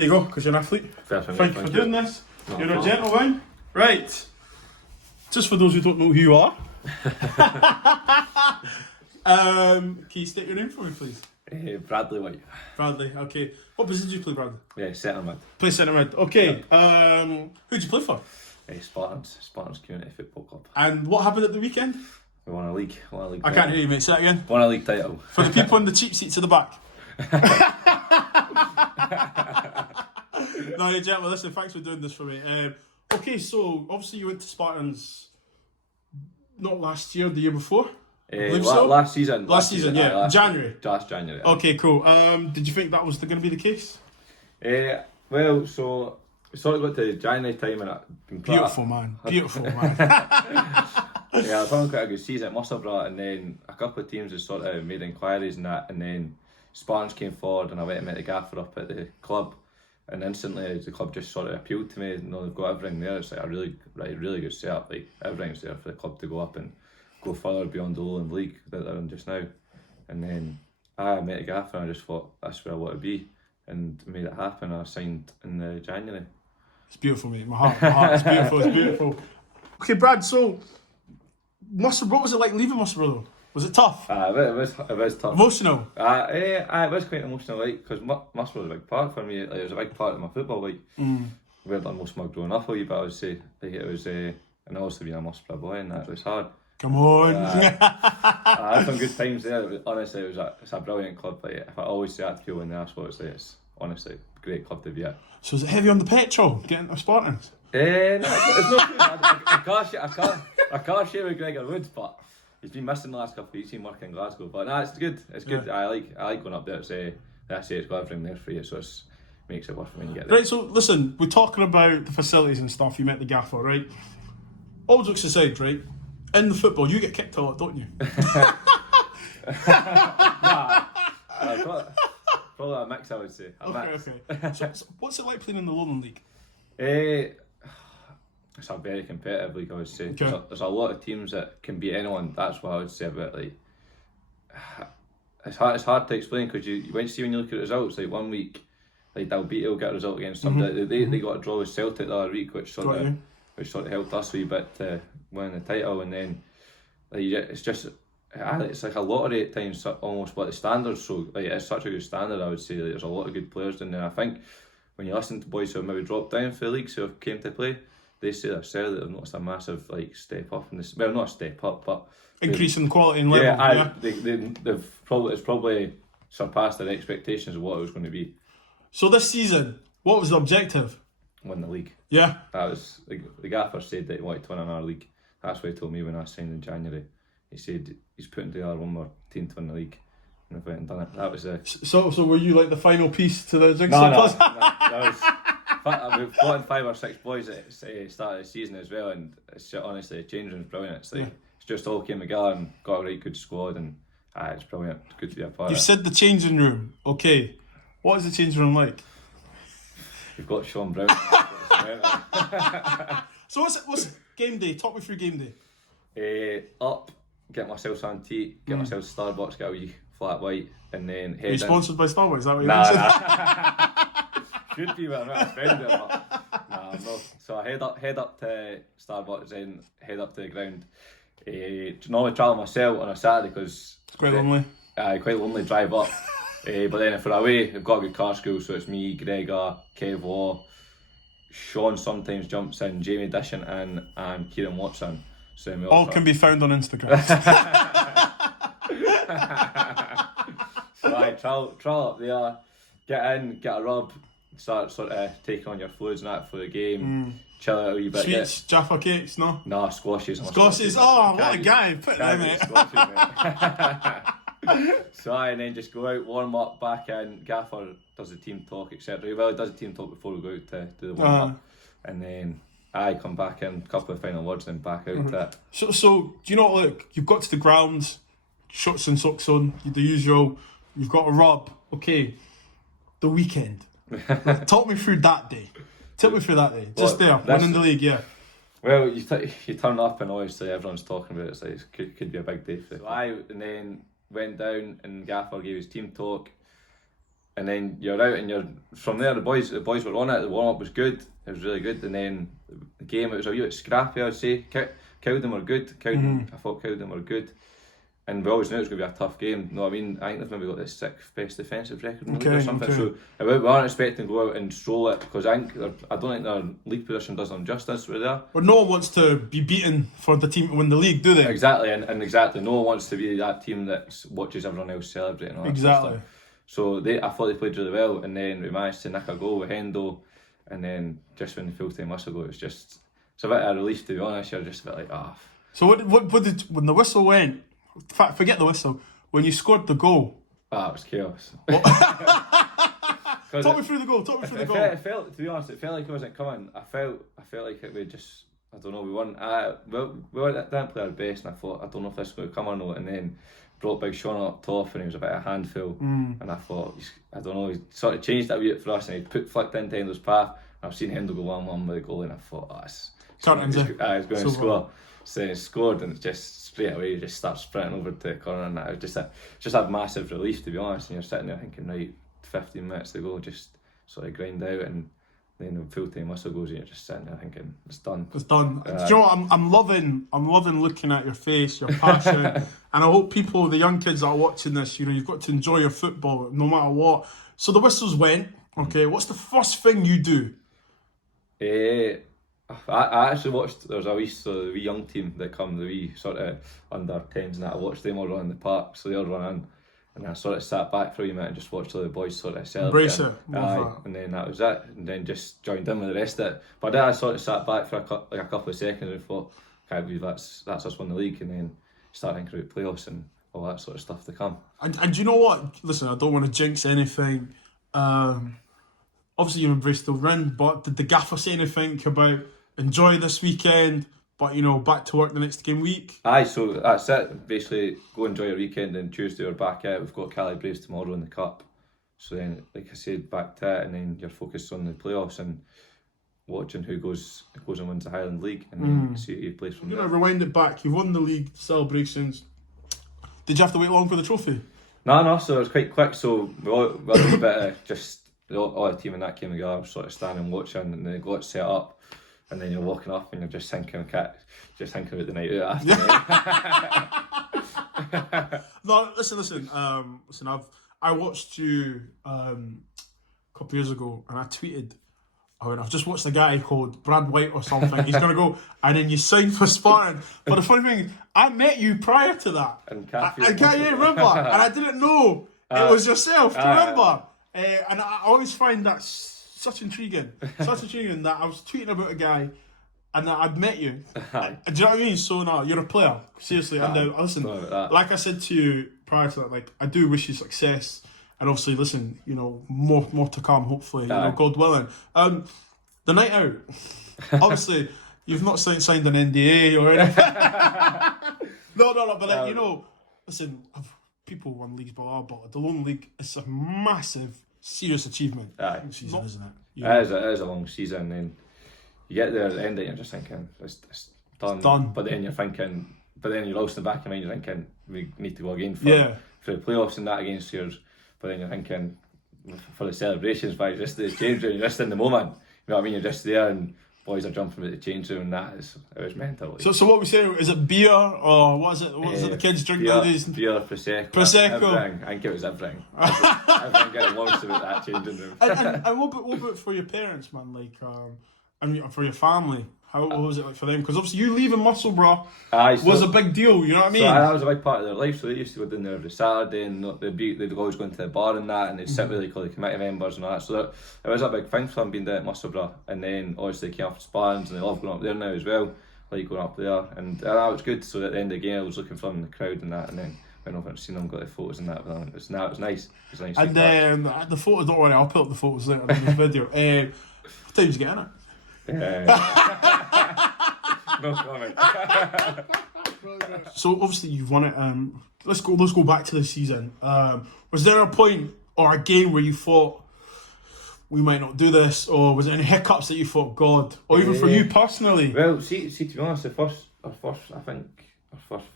There you go, because you're an athlete. Fair Thank you for doing this. Not You're a at all. gentleman. Right. Just for those who don't know who you are. Can you state your name for me, please? Bradley Whyte. Bradley, okay. What position do you play, Bradley? Yeah, centre mid. Play centre mid. Okay. Who do you play for? Spartans Community Football Club. And what happened at the weekend? We won a league. I can't hear you, mate. Say that again. Won a league title. For the people in the cheap seats at the back. No, you're gentlemen. Listen, thanks for doing this for me. Okay, so obviously you went to Spartans not last year, the year before? Last season. Last season, yeah. January. Last January. Okay, cool. Did you think that was going to be the case? Well, so we sort of got to January time and Beautiful man. Beautiful man. Yeah, I was having quite a good season at Musselburgh, and then a couple of teams had sort of made inquiries and that, and then Spartans came forward and I went and met the gaffer up at the club, and instantly the club just sort of appealed to me. You know, they've got everything there. It's like a really good setup. Like everything's there for the club to go up and go further beyond the Lowland League that they're in just now. And then I met the gaffer and I just thought that's where I want to be, and made it happen. I signed in January. It's beautiful, mate. My heart. It's beautiful. It's beautiful. Okay, Brad. So, Musselburgh. What was it like leaving Musselburgh though? Was it tough? It was tough. Emotional? It was quite emotional, like, because Musselburgh was a big part for me. Like, it was a big part of my football. Like, we had done most of my growing up a wee bit, I would say. Like, it was, and also being a Musselburgh boy, and that was hard. Come on. I had some good times there. Honestly, it's a brilliant club. Like, if I always say that to people when they ask what it's like, it's honestly a great club to be at. So is it heavy on the petrol getting to Spartans? No, it's not too bad. I can't share with Gregor Woods, but he's been missing the last couple of weeks. He's been working in Glasgow, but no, it's good. It's good. Yeah. I like going up there. It's got everything there for you, so it makes it worth it when you get there. Right. So listen, we're talking about the facilities and stuff. You met the gaffer, right? All jokes aside, right? In the football, you get kicked a lot, don't you? Probably a mix, I would say. Okay. So what's it like playing in the Lowland League? It's a very competitive league, I would say. Okay. There's a lot of teams that can beat anyone. That's what I would say about it. Like, it's hard to explain, because you when you look at the results, like 1 week, like Dalbeattie will get a result against somebody. They got a draw with Celtic the other week, which sort of helped us a wee bit to win the title, and then like it's like a lottery at times almost, but the standards, so like it's such a good standard, I would say. Like, there's a lot of good players in there. I think when you listen to boys who have maybe dropped down for the leagues who have came to play, they say themselves that they've noticed a massive like step up in this. Well, not a step up, but increase in quality and level. They've probably surpassed their expectations of what it was going to be. So this season, what was the objective? Win the league. Yeah. That was the gaffer said that he wanted to win another league. That's what he told me when I signed in January. He said he's putting together one more team to win the league, and I've went and done it. That was So were you like the final piece to the jigsaw puzzle? We've got 5 or 6 boys at the start of the season as well, and it's honestly the change room's brilliant. It's like it's just all came together and got a right good squad, and it's brilliant. It's good to be a part of. You said the changing room. Okay, what is the changing room like? We've got Sean Brown. So what's game day? Talk me through game day. Up, get myself some tea, get myself Starbucks, get a wee flat white, and then head in. Are you sponsored by Starbucks? Is that what you said? Should be, but I'm not a friend of it. Nah, I'm not. So I head up to Starbucks, then head up to the ground. Normally travel myself on a Saturday because it's quite lonely. Quite lonely drive up. But then if we're away, we've got a good car school, so it's me, Gregor, Kev Law, Sean sometimes jumps in, Jamie Dishon and Kieran Watson. So all can be found on Instagram. So I travel up there, get in, get a rub, start sort of taking on your fluids and that for the game, chill out a wee bit. Sweets, Jaffa cakes, no? No, squashes. Squashes, oh, what a guy, put them in. So and then just go out, warm up, back in, gaffer does the team talk, etc. Well, he does the team talk before we go out to do the warm up, and then I come back in, a couple of final words, then back out to it. So do you know, look, you've got to the ground, shorts and socks on, the usual, you've got a rub, okay, the weekend. Talk me through that day. Tell me through that day. Just there, winning the league, yeah. Well, you turn up and obviously everyone's talking about it, so it could be a big day for you. So and then went down and Gaffer gave his team talk. and then you're out, and you're from there. The boys were on it. The warm up was good. It was really good, and then the game, it was a wee bit scrappy, I would say. Cowden were good. I thought Cowden were good. And we always knew it was going to be a tough game. No, I mean, I think they've maybe got the 6th best defensive record in the league or something. So we aren't expecting to go out and stroll it, because I don't think their league position does them justice with there. But no one wants to be beaten for the team to win the league, do they? Exactly, and exactly. No one wants to be that team that watches everyone else celebrating. All that Exactly. Stuff. So I thought they played really well, and then we managed to nick a goal with Hendo, and then just when the full-time whistle go, it's a bit of a relief, to be honest. You're just a bit like, ah. So what did, when the whistle went, in fact, forget the whistle, when you scored the goal. It was chaos. Talk me through the goal. It felt, to be honest, it felt like it wasn't coming. I felt like it would just, I don't know, we didn't play our best, and I thought, I don't know if this is going to come or not, and then brought Big Sean up top, and he was a bit of a handful, and I thought, I don't know, he sort of changed that a bit for us, and he flicked into Hendo's path. I've seen Hendo go 1-1 with a goal, and I thought, he's going to score. So he scored, and just straight away he just starts sprinting over to the corner, and it was just a massive relief, to be honest. And you're sitting there thinking, right, 15 minutes to go, just sort of grind out, and then the full-time whistle goes, and you're just sitting there thinking, it's done. It's done. Do you know what? I'm loving looking at your face, your passion, and I hope people, the young kids that are watching this, you've got to enjoy your football no matter what. So the whistles went. Okay, what's the first thing you do? I actually watched, there's a wee young team that come, the wee sort of under 10s, and I watched them all run in the park, so they all run in, and I sort of sat back for a minute and just watched all the boys sort of celebrate. Embrace it. And then that was it, and then just joined in with the rest of it. But then I sort of sat back for a couple of seconds and thought, can't believe that's us won the league, and then start thinking about playoffs and all that sort of stuff to come. And you know what? Listen, I don't want to jinx anything. Obviously you embraced the win, but did the gaffer say anything about enjoy this weekend, but back to work the next game week? Aye, so that's it. Basically, go enjoy your weekend, and Tuesday we're back out. We've got Cali Braves tomorrow in the cup. So then, like I said, back to it, and then you're focused on the playoffs and watching who goes and wins the Highland League, and then see who plays from there. Rewind it back. You won the league celebrations. Did you have to wait long for the trophy? No, so it was quite quick. So we had a bit of just all the team in that came together, sort of standing watching, and they got set up. And then you're walking up and you're just thinking about the night out after. No, listen. I watched you a couple of years ago, and I tweeted, I've just watched a guy called Brad Whyte or something. He's gonna go, and then you signed for Spartan. But the funny thing, I met you prior to that. And I can't remember, and I didn't know it was yourself. Do you remember? And I always find that such intriguing that I was tweeting about a guy and that I'd met you. Do you know what I mean? So now you're a player, seriously. And listen, like I said to you prior to that, like I do wish you success, and obviously, listen, more to come. Hopefully, God willing. The night out. Obviously, you've not signed an NDA or anything. No, but listen, people won leagues, but the Lowland League is a massive, serious achievement. Season, isn't it? It is a long season, and you get there at the end of it, you're just thinking it's done. But then you're also in the back of your mind, you're thinking we need to go again for the playoffs and that against yours. But then you're thinking for the celebrations, by just the change room, you're just in the moment. You know what I mean? You're just there, and boys are jumping at the change room, and it was mental. So what we say, is it beer or what is it? What is it the kids drink nowadays? Beer, Prosecco. Everything. I think it was everything. Everything getting lost about that changing room. and what about for your parents, man? Like, and for your family, what was it like for them? Because obviously you leaving Musselburgh was a big deal. You know what I mean? So that was a big part of their life. So they used to go down there every Saturday, and they'd always go into the bar and that, and they'd sit with all the committee members and all that. So it was a big thing for them being down at Musselburgh, and then obviously they came off to Spartans, and they love going up there now as well. Like going up there, and that was good. So at the end of the game, I was looking for them in the crowd and that, and then went over and seen them, got the photos and that with them. It was nice. It was nice. And the photos, don't worry, I'll put up the photos later in this video. What time did you get in it? No comment. So obviously you've won it. Let's go back to the season. Was there a point or a game where you thought we might not do this, or was there any hiccups that you thought, God, or even for you personally? Well, see, to be honest, our first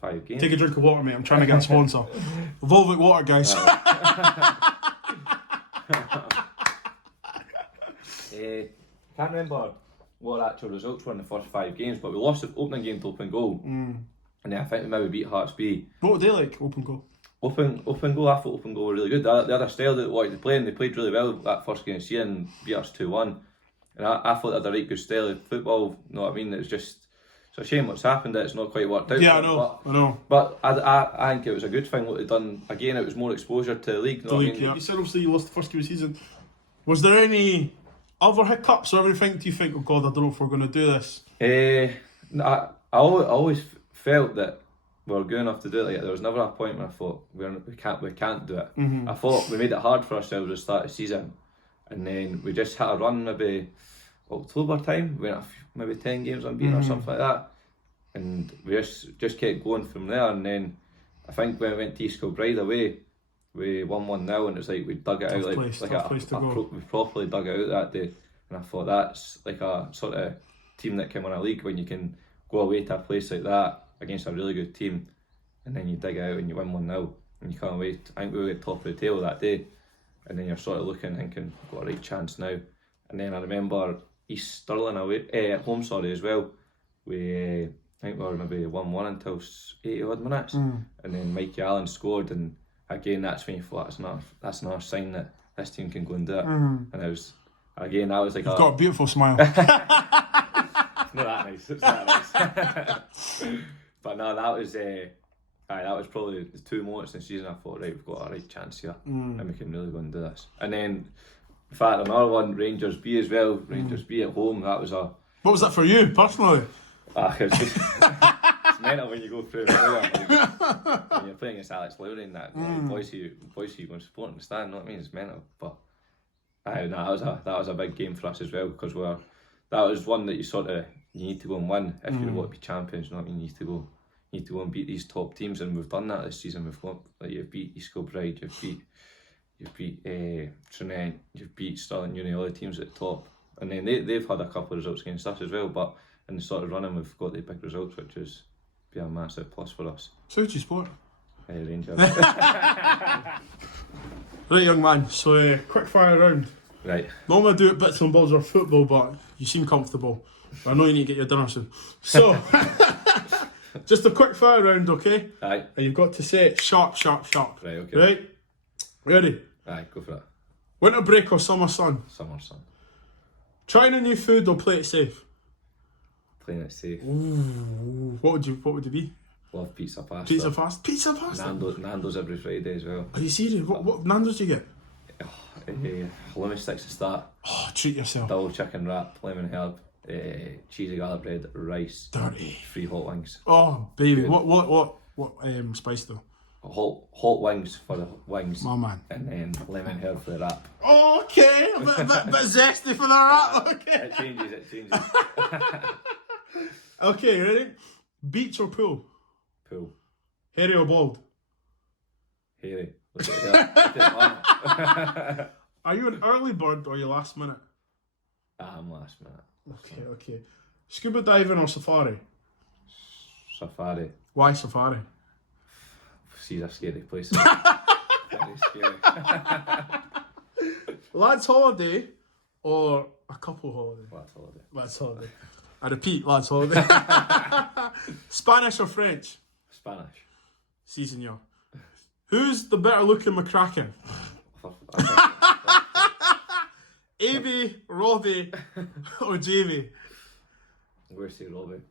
5 games. Take a drink of water, mate. I'm trying to get a sponsor. Volvic water, guys. I can't remember what our actual results were in the first 5 games, but we lost the opening game to Open Goal. And then I think we maybe beat Hearts B. What were they like, Open Goal? Open Goal, I thought Open Goal were really good. They had a style that they wanted to play, and they played really well that first game of the season and beat us 2-1. And I thought they had a right good style of football, you know what I mean? It's a shame what's happened, that it's not quite worked out. Yeah, I know. But I think it was a good thing what they've done. Again, it was more exposure to the league. You know what I mean? Yeah. You said obviously you lost the first game of the season. Was there any other hiccups or everything? Do you think, oh God, I don't know if we're going to do this? I always felt that we were good enough to do it. Like, there was never a point when I thought we can't do it. I thought we made it hard for ourselves at the start of the season, and then we just had a run maybe October time. We went maybe 10 games unbeaten or something like that, and we just kept going from there. And then I think when we went to East Kilbride away, we won 1-0, and it was like we dug it out we properly dug it out that day. And I thought that's like a sort of team that can win a league, when you can go away to a place like that against a really good team, and then you dig it out and you win 1-0, and you can't wait. I think we were at the top of the table that day, and then you're sort of looking thinking, got a right chance now. And then I remember East Stirling away, at home as well. We I think we were maybe 1-1 until 80 odd minutes, and then Mikey Allen scored, and again that's when you thought that's another sign that this team can go and do it. And it was again, that was like You've got a beautiful smile. It's not that nice. It's not that nice. But no, that was probably the 2 moments in the season I thought, right, we've got a right chance here, and we can really go and do this. And then, in fact, another one, Rangers B as well. Rangers B at home. That was a. What was that for you personally? It's just, it's mental when you go through it. When you're playing against Alex Lowland and that, boys who you go and support in the stand. You know what I mean? It's mental. But that was a big game for us as well, because that was one that you need to go and win if you want to be champions. You know what I mean? You need to go and beat these top teams, and we've done that this season. We've got, like, you've beat East Kilbride, you've beat Trinent, you've beat Stirling Uni, all the teams at the top, and then they've had a couple of results against us as well. But in the sort of running, we've got the big results, which is be a massive plus for us. So who do you support? Rangers. Right, young man. So quick fire round. Right. Normally I do it bits and bobs or football, but you seem comfortable. I know you need to get your dinner soon. So, just a quick fire round, okay? Aye. And you've got to say it sharp. Right, okay. Right? Ready? Aye, go for it. Winter break or summer sun? Summer sun. Trying a new food or play it safe? Playing it safe. Ooh. What would you be? Love pizza pasta. Pizza pasta? Nando's every Friday as well. Are you serious? What Nando's do you get? Halloumi sticks to start. Oh, treat yourself. Double chicken wrap, lemon herb, cheesy garlic bread, rice, Dirty. 3 hot wings. Oh, baby. Good. What spice though? Hot wings for the wings. My man. And then lemon herb for the wrap. Oh, okay. A bit zesty for the wrap. Okay. It changes. Okay, ready? Beach or pool? Pool. Hairy or bald? Hairy. Look at that. Are you an early bird or you last minute? I'm last minute. Okay. Scuba diving or safari? Safari. Why safari? Sea's a scary place. Very scary. Lads holiday or a couple holiday? Lads holiday. I repeat, lads holiday. Spanish or French? Spanish. Si, senor. Who's the better looking McCracken? AB, Robbie, or Jamie? I'm going to say Robbie.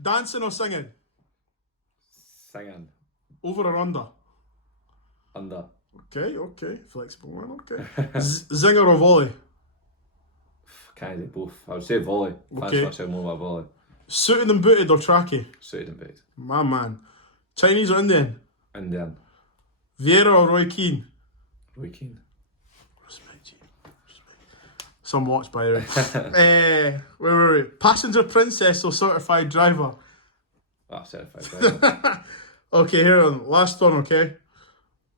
Dancing or singing? Singing. Over or under? Under. Okay. Flexible one, okay. Zinger or volley? Can't do both. I would say volley. Okay. Fancy myself more about volley. Suited and booted or tracky? Suited and booted. My man. Chinese or Indian? Indian. Vieira or Roy Keane? Roy Keane. Respect, G. Some watch, by the way. Wait. Passenger princess or certified driver? Certified driver. Okay, here on. Last one, okay?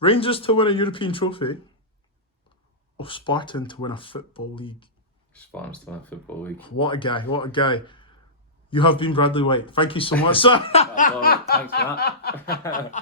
Rangers to win a European trophy or Spartan to win a football league? Spartans to win a football league. What a guy. You have been Bradley Whyte. Thank you so much, sir. Thanks for that.